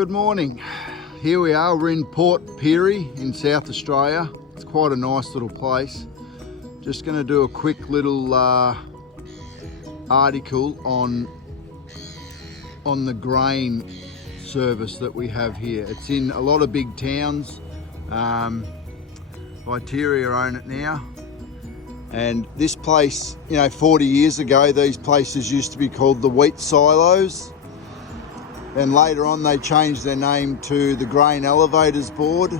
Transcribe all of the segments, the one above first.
Good morning. Here we are, we're in Port Pirie in South Australia. It's quite a nice little place. Just going to do a quick little article on the grain service that we have here. It's in a lot of big towns. Viterra own it now. And this place, 40 years ago, these places used to be called the wheat silos. And later on they changed their name to the Grain Elevators Board,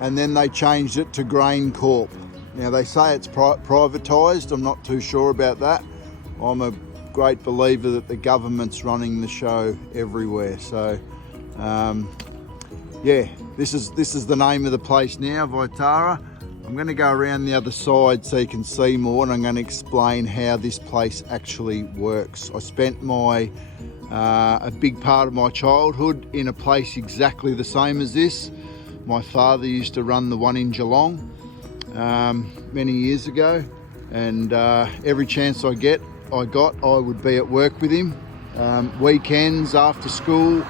and then they changed it to Grain Corp. Now they say it's privatised, I'm not too sure about that. I'm a great believer that the government's running the show everywhere. So yeah, this is the name of the place now, Viterra. I'm going to go around the other side so you can see more, and I'm going to explain how this place actually works. I spent a big part of my childhood in a place exactly the same as this. My father used to run the one in Geelong many years ago, and every chance I got, I would be at work with him, weekends, after school.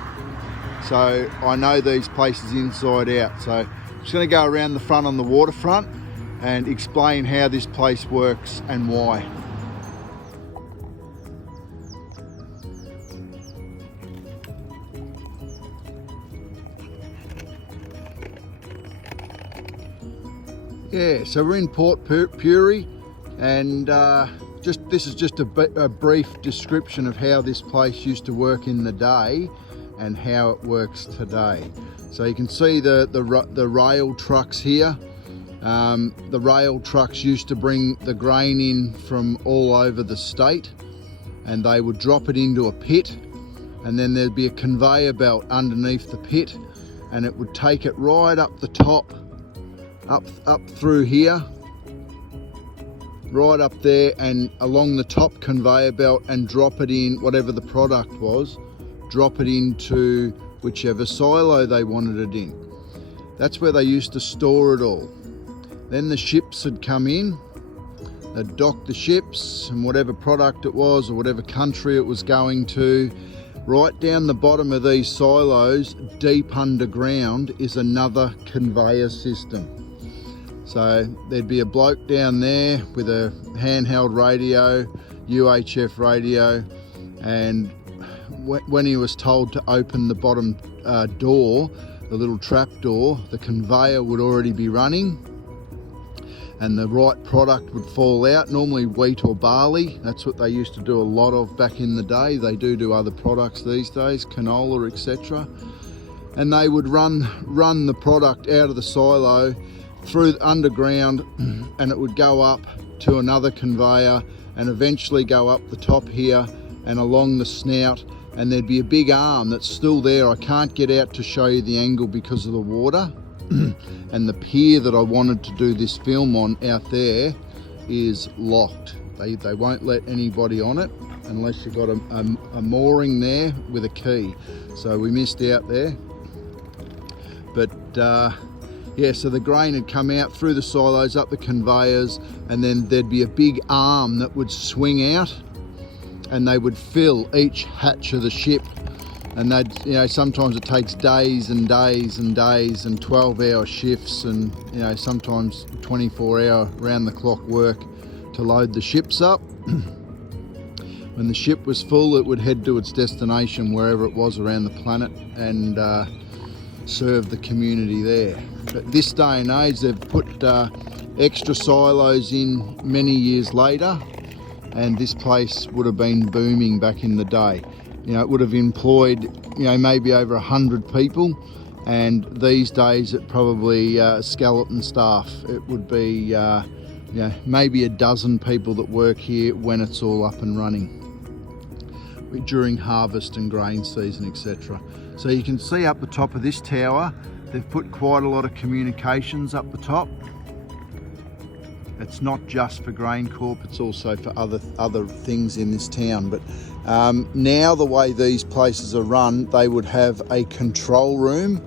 So I know these places inside out. So I'm just going to go around the front on the waterfront and explain how this place works and why. Yeah, so we're in Port Pirie, and this is just a brief description of how this place used to work in the day and how it works today. So you can see the rail trucks here. The rail trucks used to bring the grain in from all over the state, and they would drop it into a pit, and then there'd be a conveyor belt underneath the pit, and it would take it right up the top, up through here, right up there and along the top conveyor belt, and drop it in, whatever the product was, drop it into whichever silo they wanted it in. That's where they used to store it all. Then the ships had come in, they'd dock the ships, and whatever product it was or whatever country it was going to, right down the bottom of these silos, deep underground, is another conveyor system. So there'd be a bloke down there with a handheld radio, UHF radio, and when he was told to open the bottom door, the little trap door, the conveyor would already be running, and the right product would fall out, normally wheat or barley. That's what they used to do a lot of back in the day. They do other products these days, canola, etc. And they would run the product out of the silo through underground, and it would go up to another conveyor and eventually go up the top here and along the snout, and there'd be a big arm that's still there. I can't get out to show you the angle because of the water. And the pier that I wanted to do this film on out there is locked. They won't let anybody on it unless you've got a mooring there with a key. So we missed out there. But yeah, so the grain had come out through the silos, up the conveyors, and then there'd be a big arm that would swing out, and they would fill each hatch of the ship. And they'd, sometimes it takes days and days and days and 12-hour shifts, and sometimes 24-hour round-the-clock work to load the ships up. When the ship was full, it would head to its destination wherever it was around the planet and serve the community there. But this day and age, they've put extra silos in many years later, and this place would have been booming back in the day. It would have employed, maybe over 100 people, and these days it probably skeleton staff. It would be, maybe a dozen people that work here when it's all up and running during harvest and grain season, etc. So you can see up the top of this tower, they've put quite a lot of communications up the top. It's not just for Grain Corp, it's also for other things in this town. But now the way these places are run, they would have a control room,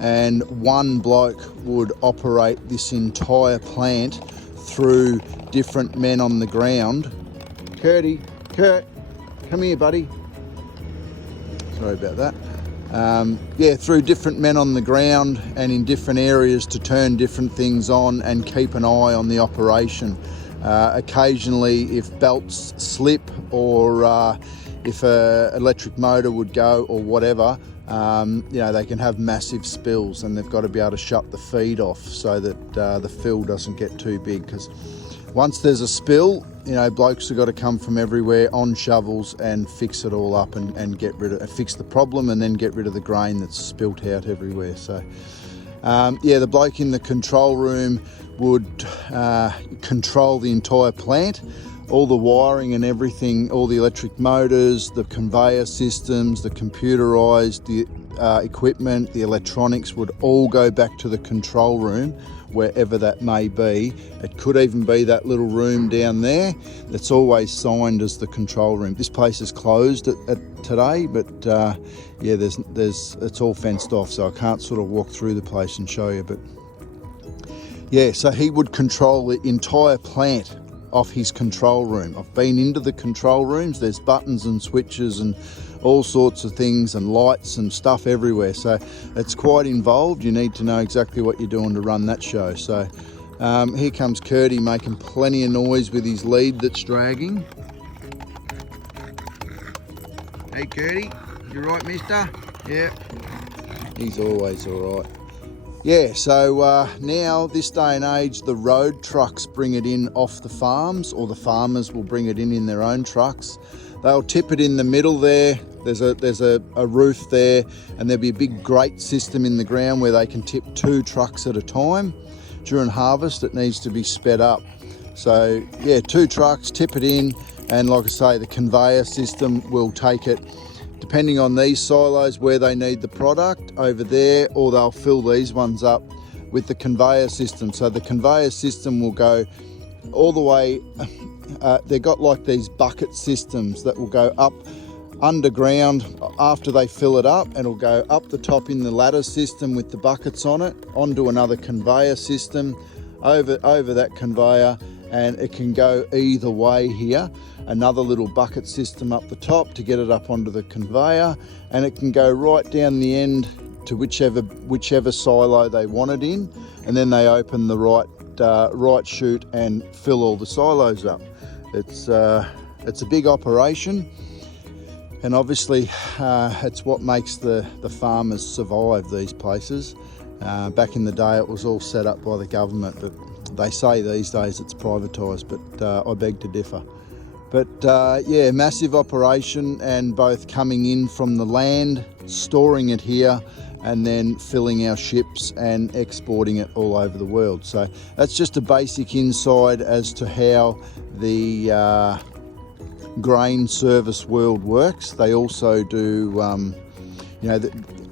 and one bloke would operate this entire plant through different men on the ground. Kurt, come here, buddy. Sorry about that. through different men on the ground and in different areas to turn different things on and keep an eye on the operation. Occasionally, if belts slip or if an electric motor would go or whatever, they can have massive spills, and they've got to be able to shut the feed off so that the fill doesn't get too big, because once there's a spill, blokes have got to come from everywhere on shovels and fix it all up and fix the problem, and then get rid of the grain that's spilt out everywhere. So the bloke in the control room would control the entire plant, all the wiring and everything, all the electric motors, the conveyor systems, the computerized equipment, the electronics would all go back to the control room, wherever that may be. It could even be that little room down there that's always signed as the control room. This place is closed at today, but it's all fenced off, so I can't sort of walk through the place and show you. But so he would control the entire plant off his control room. I've been into the control rooms. There's buttons and switches and all sorts of things and lights and stuff everywhere. So it's quite involved. You need to know exactly what you're doing to run that show. So here comes Curdy making plenty of noise with his lead that's dragging. Hey Curdy, you right, mister? Yeah. He's always all right. So now, this day and age, the road trucks bring it in off the farms, or the farmers will bring it in their own trucks. They'll tip it in the middle there. There's a roof there, and there'll be a big grate system in the ground where they can tip 2 trucks at a time. During harvest, it needs to be sped up. So 2 trucks, tip it in, and like I say, the conveyor system will take it, depending on these silos where they need the product over there, or they'll fill these ones up with the conveyor system. So the conveyor system will go all the way, they've got like these bucket systems that will go up underground after they fill it up, and it'll go up the top in the ladder system with the buckets on it, onto another conveyor system, over that conveyor, and it can go either way here. Another little bucket system up the top to get it up onto the conveyor, and it can go right down the end to whichever silo they want it in, and then they open the right chute and fill all the silos up. It's a big operation, and obviously it's what makes the farmers survive these places. Back in the day, it was all set up by the government, but they say these days it's privatised, but I beg to differ. But massive operation, and both coming in from the land, storing it here, and then filling our ships and exporting it all over the world. So that's just a basic insight as to how the grain service world works. They also do,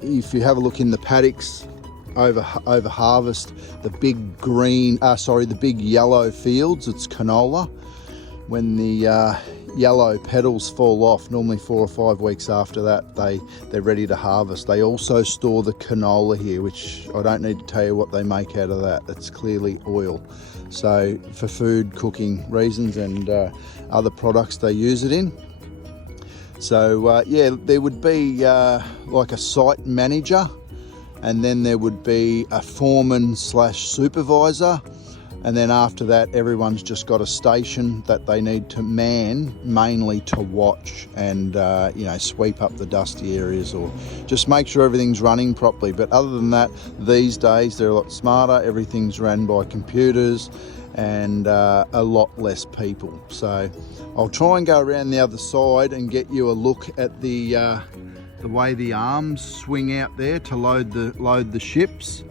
if you have a look in the paddocks over harvest, the big yellow fields, it's canola. When the yellow petals fall off, normally 4 or 5 weeks after that, they're ready to harvest. They also store the canola here, which I don't need to tell you what they make out of that. It's clearly oil. So for food cooking reasons and other products they use it in. So there would be like a site manager, and then there would be a foreman / supervisor. And then after that, everyone's just got a station that they need to man, mainly to watch and, sweep up the dusty areas, or just make sure everything's running properly. But other than that, these days, they're a lot smarter. Everything's run by computers and a lot less people. So I'll try and go around the other side and get you a look at the way the arms swing out there to load the ships.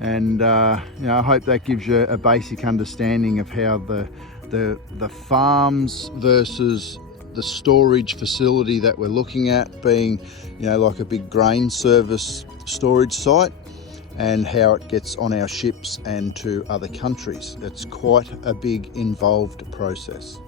And I hope that gives you a basic understanding of how the farms versus the storage facility that we're looking at, being like a big grain service storage site, and how it gets on our ships and to other countries. It's quite a big involved process.